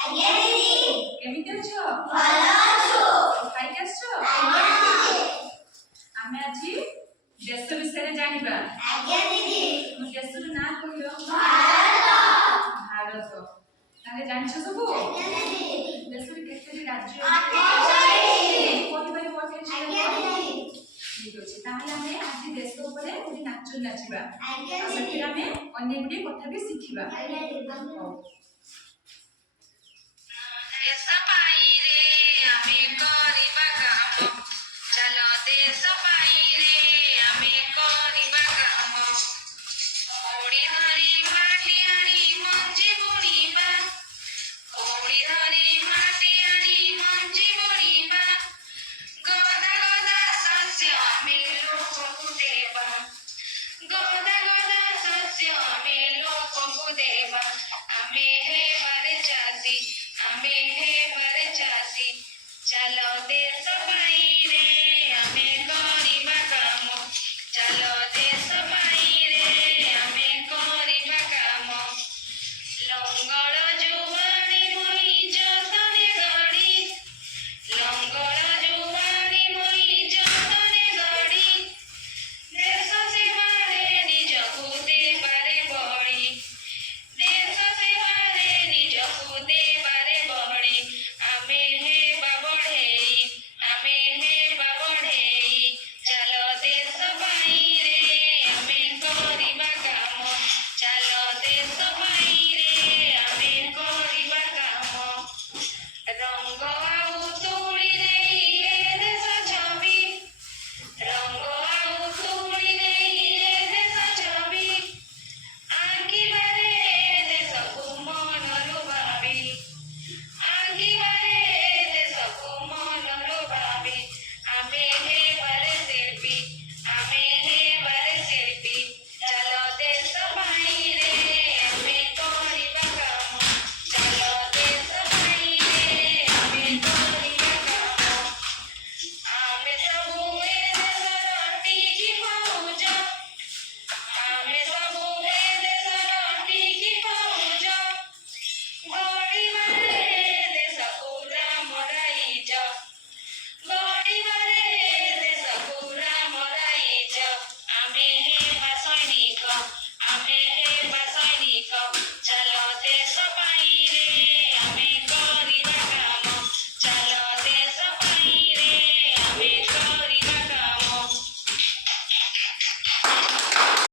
आज्ञा दीदी केमिति अछो भलो अछु खाइ आछो आज्ञा दीदी आमे आजि देश विषय जानिबा आज्ञा दीदी हम देशर ना कहियो भारत भारत ताले जानिछो सब आज्ञा दीदी देशर केते राज्य आज्ञा कोहि बटे दीदी ठीक अछि ताले आमे आजि देश ऊपर गोटे नाच नाचिबा आज्ञा सेतिर आमे अन्य गुडी कथा भी शिखिबा दीदी